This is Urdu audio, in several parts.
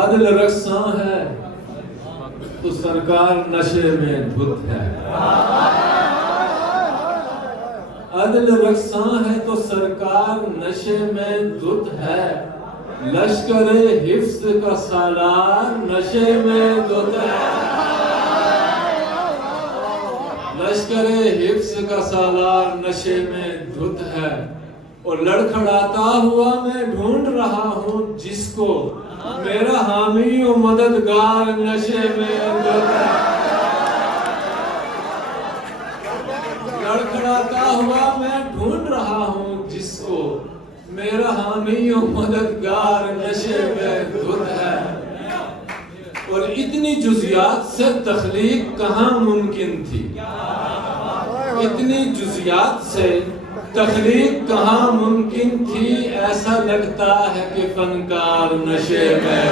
عدل رقصاں ہے تو سرکار نشے میں دھت ہے، عدل رقصاں ہے تو سرکار نشے میں دھت ہے، لشکر حفظ کا سالار نشے میں دھت ہے، لشکر حفظ کا سالار نشے میں دھت ہے، اور لڑکھڑاتا ہوا میں ڈھونڈ رہا ہوں جس کو میرا حامی و مددگار نشے میں دھت ہے، لڑکھڑاتا ہوا میں ڈھونڈ رہا ہوں جس کو میرا حامی و مددگار نشے میں دھت ہے، اور اتنی جزیات سے تخلیق کہاں ممکن تھی، اتنی جزیات سے تخلیق کہاں ممکن تھی، ایسا لگتا ہے کہ فنکار نشے میں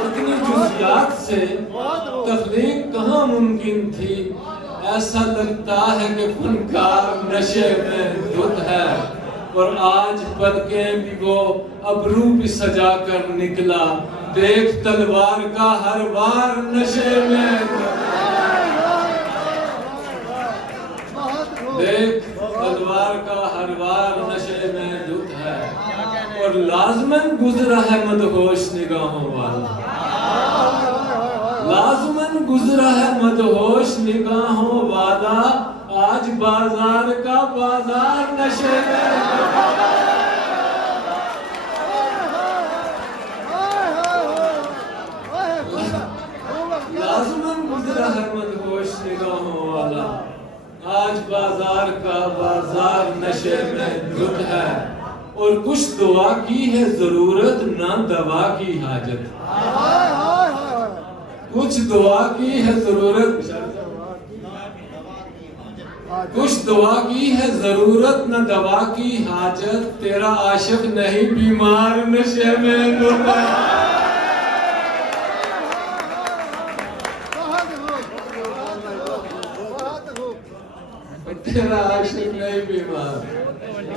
اتنی جزیات سے تخلیق کہاں ممکن تھی، ایسا لگتا ہے کہ فنکار نشے میں دھت ہے، اور آج پلکیں بھی وہ ابرو بھی سجا کر نکلا، دیکھ تلوار کا ہر وار نشے میں دیکھ تلوار کا ہر وار نشے میں دھت ہے، اور لازماً گزرا ہے مدہوش نگاہوں والا، لازماً گزرا ہے مدہوش نگاہوں والا، آج بازار کا بازار نشے میں لازماً گزرا ہے مدہوش نگاہوں والا، آج بازار کا بازار نشے میں دھت ہے، اور کچھ دعا کی ہے ضرورت نہ دوا کی حاجت، کچھ دعا کی ہے ضرورت کچھ دعا کی ہے ضرورت نہ دوا کی حاجت، تیرا عاشق نہیں بیمار نشے میں دھت ہے، تیرا عاشق نہیں بیمار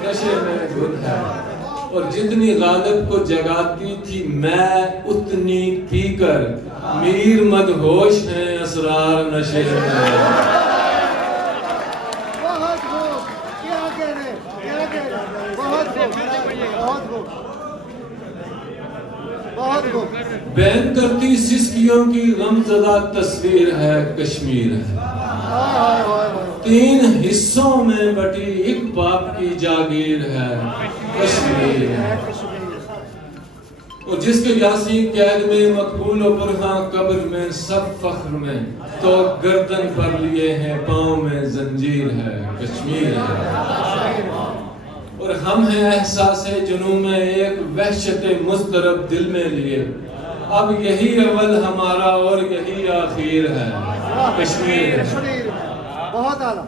نشے میں دھت ہے، اور جتنی غالب کو جگاتی تھی میں اتنی پی کر، میر مدہوش ہیں اسرار نشے میں، بین کرتی سسکیوں کی غمزدہ تصویر ہے کشمیر ہے، 3 حصوں میں بٹی ایک باپ کی جاگیر ہے کشمیر ہے، اور جس کے یاسین قید میں مقبول و برہاں قبر میں سب فخر میں، تو گردن پر لیے ہیں پاؤں میں زنجیر ہے کشمیر ہے، اور ہم ہیں احساس جنوں میں ایک وحشت مضطرب دل میں لیے، اب یہی اول ہمارا اور یہی آخر ہے کشمیر ہے، بہت اعلیٰ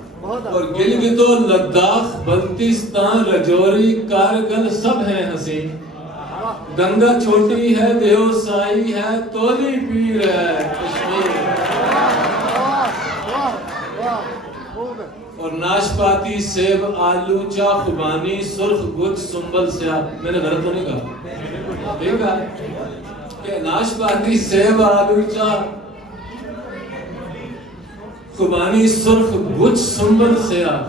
اور گلگت و لداخ بلتستان رجوری کارگل سب ہیں حسین، گنگا چھوٹی ہے دیو سائی ہے تولی پیر ہے کشمیر، اور ناشپاتی سیب آلو چا خوبانی سرخ گچھ سنبل سیاہ، میں نے غلط تو نہیں کہا، ٹھیک ہے کہ ناشپاتی سیب آلو چا خوبانی سرخ گچھ سنبل سیاہ،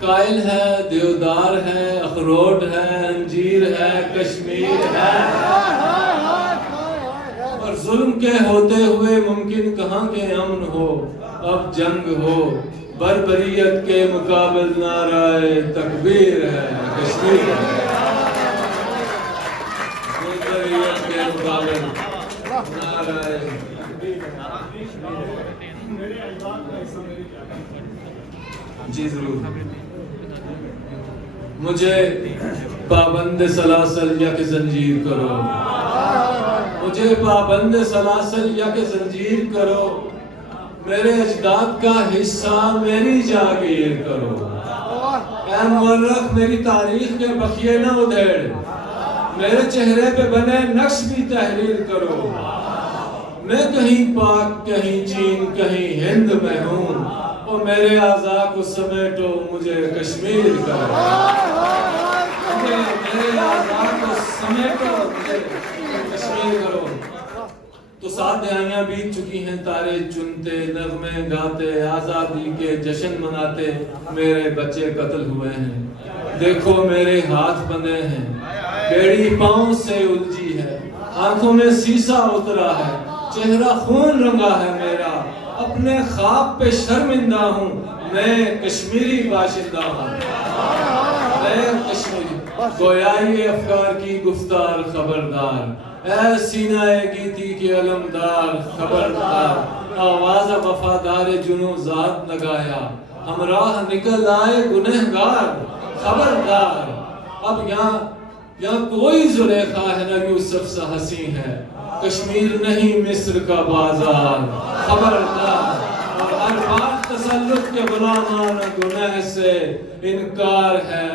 قائل ہے دیودار ہے اخروٹ ہے انجیر ہے کشمیر ہے، اور ظلم کے ہوتے ہوئے ممکن کہاں کے امن ہو، اب جنگ ہو، بربریت کے مقابل نعرہ تکبیر ہے کشمیر ہے، بربریت کے مقابل نعرہ جی ضرور، مجھے پابند سلاسل یک زنجیر کرو، مجھے پابند سلاسل یک زنجیر کرو، میرے اجداد کا حصہ میری جاگیر کرو، اے مورخ میری تاریخ کے بخیے نہ ادھیڑ، میرے چہرے پہ بنے نقش بھی تحریر کرو، میں کہیں پاک کہیں چین کہیں ہند میں ہوں، اور میرے اعضاء کو سمیٹو مجھے کشمیر کرو میرے اعضاء کو سمیٹو مجھے کشمیر کرو تو 7 دہائیاں بیت چکی ہیں تارے چنتے نغمے گاتے آزادی کے جشن مناتے میرے بچے قتل ہوئے ہیں دیکھو میرے ہاتھ بندھے ہیں بیڑی پاؤں سے الجھی ہے آنکھوں میں سیسا اترا ہے چہرہ خون رنگا ہے میرا اپنے خواب پہ شرمندہ ہوں میں کشمیری باشندہ ہوں میں کشمیری گویائی افکار کی گفتار خبردار اے سینہ گیتی کے علمدار خبردار آواز وفادار جنو ذات لگایا ہمراہ نکل آئے گنہگار خبردار اب یہاں کوئی زلیخا ہے نہ یوسف سا حسین ہے کشمیر نہیں مصر کا بازار خبردار اور ہر بات تسلط کے غلامانہ گناہ سے انکار ہے